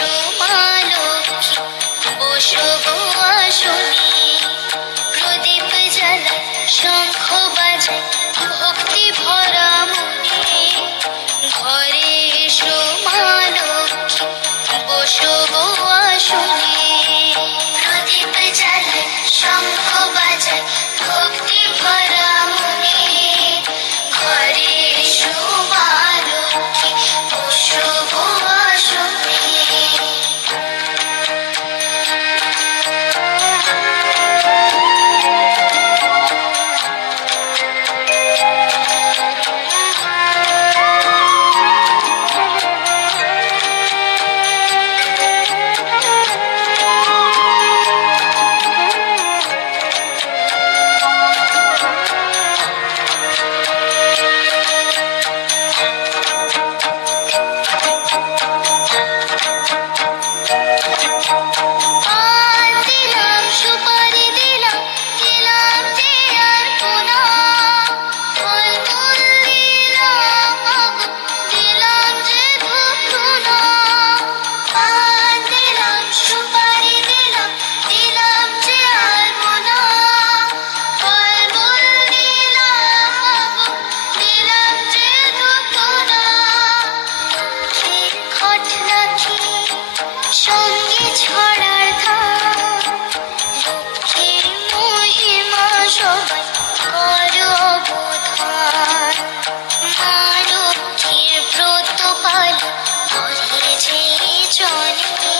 এসো মা লক্ষ্মী, বসো গো আসনে। প্রদীপ জ্বালায়, শঙ্খ বাজায়, ভক্তি ভরা মনে। ঘরে এসো মা লক্ষ্মী, বসো গো আসনে। প্রদীপ জ্বালায়, শঙ্খ বাজায়, ভক্তি ভরা মনে। ঘরে এসো মা লক্ষ্মী, বসো গো আসনে। পান দিলাম, সুপারি দিলাম, দিলাম যে আর কোনা। ফলমূল দিলাম মাগো, দিলাম যে ধূপ ধুনা। পান দিলাম, সুপারি দিলাম, দিলাম যে আর কোনা। ফলমূল দিলাম মাগো, দিলাম যে ধূপ ধুনা। লক্ষ্মীর খট নাকি, সঙ্গে ছড়ার ধান। লক্ষ্মীর মহিমা সবাই করো অবধান। মা লক্ষ্মীর ব্রত পালন করে যে জনে।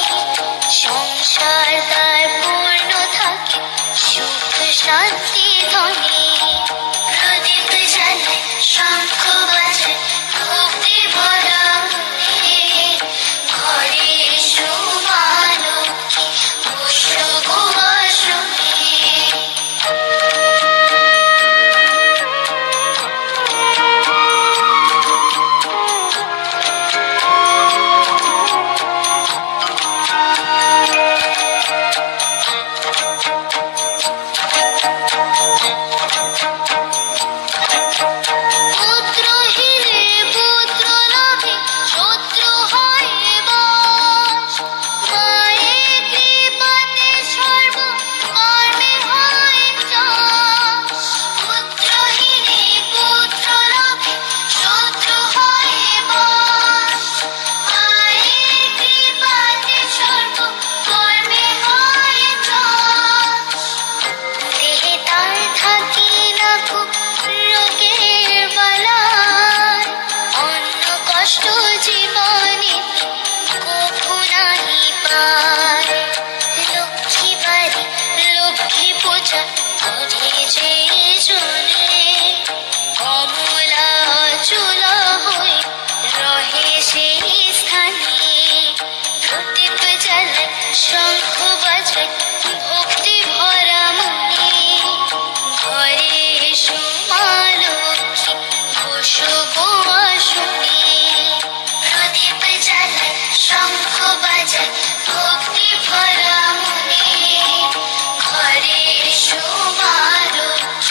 সংসার তার পূর্ণ থাকে, সুখ শান্তি ধনে। প্রদীপ জ্বালায়, শঙ্খ বাজায়, ভক্তি ভরা মনে। ঘরে এসো মা লক্ষ্মী, বসো গো আসনে। পুত্রহীনে পুত্র লাভে, শত্রু হয় বশ। মায়ের কৃপাতে সর্ব কর্মে হয় যশ। পুত্রহীনে পুত্র লাভে, শত্রু হয় বশ। মায়ের কৃপাতে সর্ব কর্মে হয় যশ। দেহে তার থাকি না খুব রোগের বালাই। অন্য কষ্ট জীবনে কভু নাহি পায়। লক্ষ্মী বাড়ি, লক্ষ্মী পূজা করে যে জনে। কমলা চুলা হয়ে রহে সেই স্থানে। প্রদীপ জ্বালায়, শঙ্খ বাজায়, ভক্তি ভরা মনে। ঘরে এসো মা লক্ষ্মী, বসো গো আসনে। প্রদীপ জ্বালায়, শঙ্খ বাজায়, ভক্তি ভরা মনে। ঘরে এসো মা লক্ষ্মী,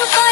কিছু করে